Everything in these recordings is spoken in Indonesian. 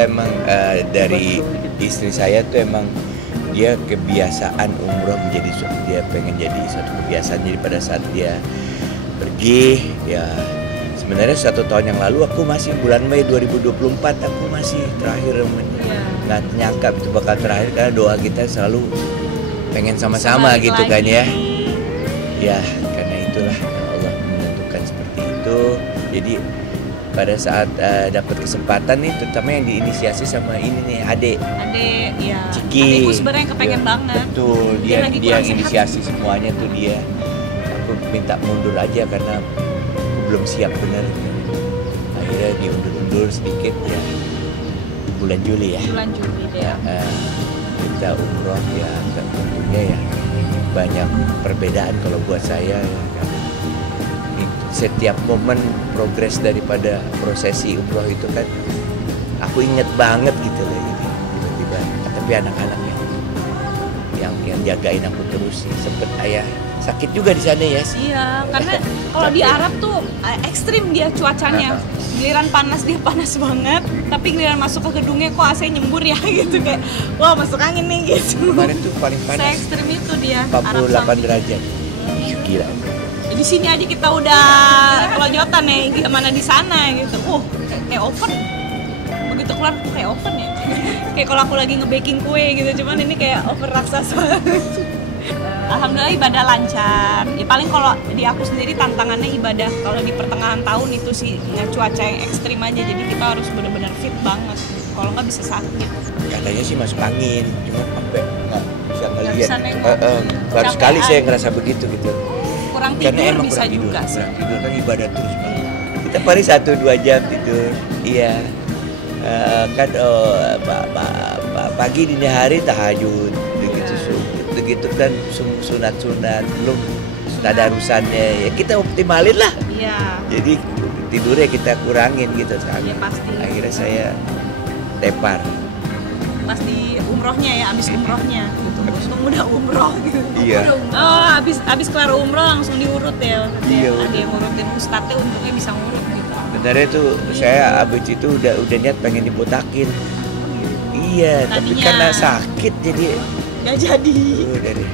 kita emang dari istri saya tuh emang dia kebiasaan umroh dia pengen jadi suatu kebiasaan. Jadi pada saat dia pergi ya, sebenarnya 1 tahun yang lalu aku masih bulan Mei 2024 aku masih terakhir nggak nyangka itu bakal terakhir karena doa kita selalu pengen sama-sama gitu kan ya. Ya karena itulah Allah menentukan seperti itu. Jadi pada saat dapat kesempatan nih, terutama yang diinisiasi sama ini nih Ade ya. Ciki. Adekku sebenarnya kepengen banget. Betul, dia yang inisiasi semuanya tuh dia. Aku minta mundur aja karena aku belum siap benar. Akhirnya diundur-undur sedikit ya. Bulan Juli ya. Bulan Juli deh. Kita umroh ya, tentunya ya banyak perbedaan kalau buat saya ya. Setiap momen progres daripada prosesi umroh itu kan aku inget banget gitu loh gitu. Tiba-tiba tapi anak-anak yang jagain aku terus sih. Sempet ayah sakit juga di sana ya. Iya, karena kalau di Arab tuh ekstrim dia cuacanya. Giliran panas dia panas banget, tapi giliran masuk ke gedungnya kok AC nyembur ya gitu, kayak wah masuk angin nih gitu. Kemarin tuh paling panas. Se-ekstrim itu dia. 48 derajat. Gila. Di sini aja kita udah kelonyotan ya, gimana di sana gitu. Kayak oven. Begitu keluar kayak oven ya. Kayak kalau aku lagi nge-baking kue gitu, cuman ini kayak oven raksasa. Alhamdulillah ibadah lancar. Ya paling kalau di aku sendiri tantangannya ibadah kalau di pertengahan tahun itu sih cuaca yang ekstrim aja, jadi kita harus benar-benar fit banget. Kalau nggak bisa sakit. Katanya sih masuk angin, cuma sampai nggak bisa ngelihat. Baru sekali saya ngerasa begitu gitu. Kurang tidur bisa juga sih. Kurang tidur kan ibadah terus banget. Kita paling 1-2 jam tidur. Iya. Kan pagi dini hari tahajud begitu kan sunat-sunat belum tadarusannya ya kita optimalin lah. Iya. Jadi tidurnya kita kurangin gitu kan. Ya pasti. Akhirnya saya tepar. Pas di umrohnya ya, abis umrohnya gitu. Untung udah umroh gitu. Iya. Oh, abis kelar umroh langsung diurut ya. Iya. Ada yang ngurutin ustadznya, untungnya bisa ngurut gitu. Sebenarnya tuh saya abis itu udah niat pengen dibotakin. Iya, tapi karena sakit jadi nggak jadi. Udah deh.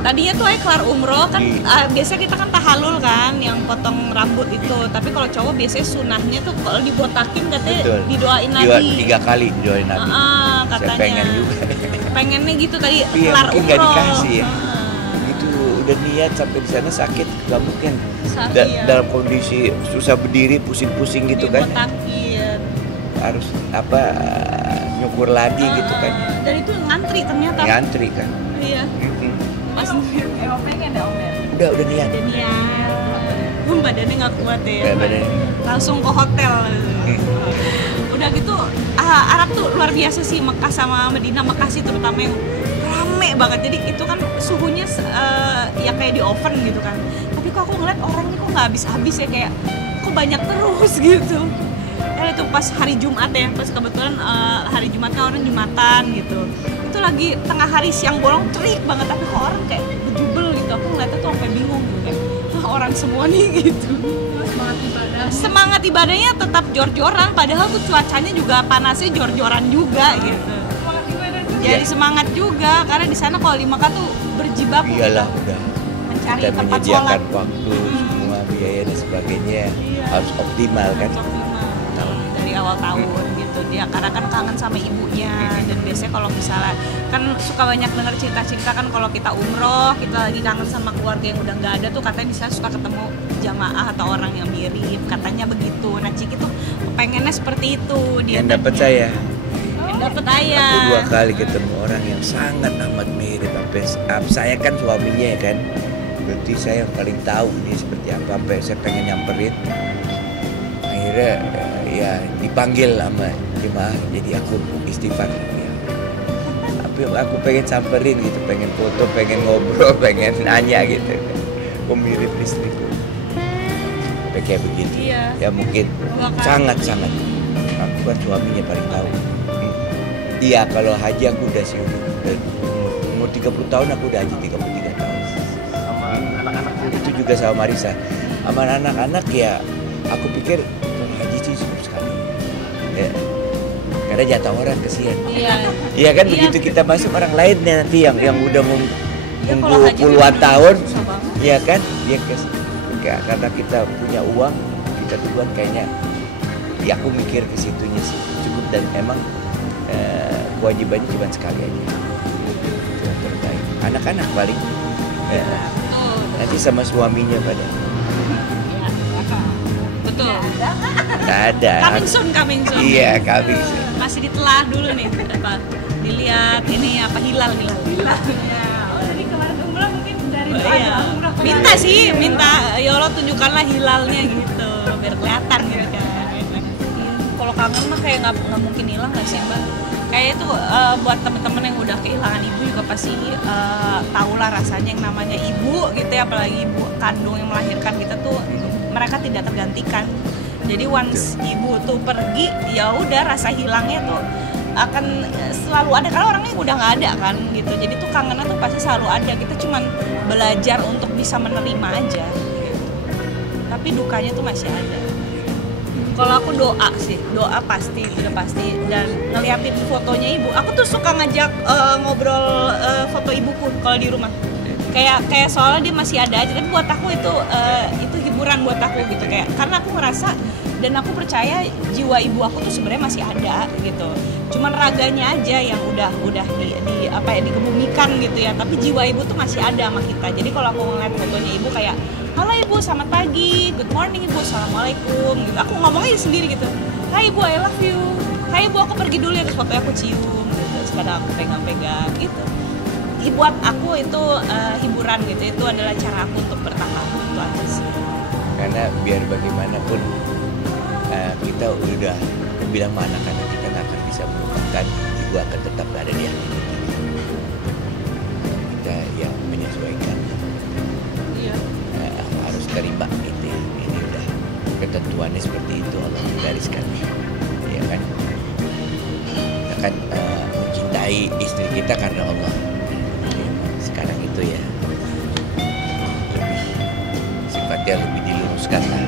Tadinya tuh kelar umroh kan biasanya kita kan tahalul kan yang potong rambut itu, tapi kalau cowok biasanya sunahnya tuh kalau dibotakin katanya betul. Didoain lagi 3 kali didoain lagi. Katanya. Saya pengen juga. Pengennya gitu tadi kelar umroh. Nggak dikasih ya. Itu udah niat sampai di sana sakit nggak mungkin. Dalam kondisi susah berdiri pusing-pusing gitu kan. Dibotakin. Harus nyukur lagi gitu kan. Dan itu ngantri ternyata. Ngantri kan. Iya. Pas pengen dah Udah niat. Badannya nggak kuat ya. Langsung ke hotel. Udah gitu Arab tuh luar biasa sih, Mekah sama Madinah. Mekah sih terutama yang rame banget. Jadi itu kan suhunya ya kayak di oven gitu kan. Tapi kok aku ngeliat orangnya kok nggak habis-habis ya, kayak kok banyak terus gitu. Kan itu pas hari Jumat ya, pas kebetulan hari Jumat kan orang Jumatan gitu. Itu lagi tengah hari siang bolong terik banget, tapi kok orang kayak berjubel gitu. Aku ngeliatnya tuh sampai bingung gitu, kayak orang semua nih gitu. Semangat ibadahnya tetap jor-joran, padahal tuh cuacanya juga panasnya jor-joran juga gitu. Jadi semangat juga, karena di sana kalau di Mekah tuh berjibaku. Iyalah udah. Mencari kita tempat menyediakan sholat. Waktu, semua biaya dan sebagainya harus optimal kan. Dari awal tahun gitu dia, karena kan kangen sama ibunya. Dan biasanya kalau misalnya kan suka banyak dengar cerita-cerita kan kalau kita umroh, kita lagi kangen sama keluarga yang udah nggak ada tuh, katanya di sana suka ketemu jamaah atau orang yang mirip, katanya begitu. Nah Ciki tuh pengennya seperti itu. Dia yang dapat saya. Yang dapat ayah. Aku 2 kali ketemu orang yang sangat amat mirip. Saya kan suaminya ya kan. Berarti saya yang paling tahu ini seperti apa. Sampai saya pengen nyamperin. Akhirnya ya dipanggil sama jemaah, jadi aku istighfar ya. Aku pengen samperin gitu, pengen foto, pengen ngobrol, pengen nanya gitu. Kok mirip istriku kayak begitu. Iya. Ya mungkin sangat aku kan suaminya paling tahu. Iya, kalau haji aku udah sih umur 30 tahun aku udah haji 33 tahun sama anak-anak itu juga sama Marisa. Sama anak-anak ya aku pikir haji sih cukup sekali ya. karena jatah orang kesian. Iya. Iya kan, Iya. begitu kita masuk orang lain nanti yang udah Ya, kalau nunggu haji puluhan itu tahun, susah banget. ya kan, dia karena kita punya uang, kita duluan kayaknya, ya aku mikir ke situnya sih cukup, dan emang kewajibannya cuma sekali aja. Itu yang terbaik. Anak-anak paling Betul. nanti sama suaminya pada Iya. Betul. nggak ada. Coming soon. Iya, kami. Masih ditelah dulu nih, apa? Dilihat ini apa hilal. Ya. Oh, jadi kemarin umrah mungkin dari umrah. Minta ya Allah tunjukkanlah hilalnya gitu, biar kelihatan gitu kan. Iya. Kalau kangen mah kayak nggak mungkin hilang nggak sih Mbak? Kayak itu buat temen-temen yang udah kehilangan ibu juga pasti tahulah rasanya yang namanya ibu gitu ya, apalagi ibu kandung yang melahirkan kita tuh mereka tidak tergantikan. Jadi once ibu tuh pergi, ya udah rasa hilangnya tuh akan selalu ada karena orangnya udah nggak ada kan gitu. Jadi tuh kangennya tuh pasti selalu ada. Kita cuman belajar untuk bisa menerima aja. Gitu. Tapi dukanya tuh masih ada. Kalau aku doa sih, doa pasti, udah pasti. Dan ngeliatin fotonya ibu, aku tuh suka ngajak ngobrol foto ibuku kalau di rumah. Kayak soalnya dia masih ada aja, tapi buat aku itu hiburan buat aku gitu, kayak karena aku ngerasa dan aku percaya jiwa ibu aku tuh sebenarnya masih ada gitu. Cuman raganya aja yang udah dikebumikan gitu ya, tapi jiwa ibu tuh masih ada sama kita. Jadi kalau aku ngeliat fotonya ibu kayak, halo ibu, selamat pagi, good morning ibu, assalamualaikum gitu. Aku ngomongnya sendiri gitu, hai ibu, I love you, hai ibu, aku pergi dulu ya, terus fotonya aku cium gitu, terus kadang aku pegang-pegang gitu. Buat aku itu hiburan gitu, itu adalah cara aku untuk bertahan, itu aja sih. Karena biar bagaimanapun kita udah bilang sama anak-anak kita nggak akan bisa melupakan, ibu akan tetap ada di hati kita. Kita yang menyesuaikan. Iya. Harus terima itu ya. Ini udah ketentuannya seperti itu, Allah menggariskan, ya kan. Kita kan mencintai istri kita karena Allah. Sekarang itu ya lebih sifatnya lebih diluruskan lah.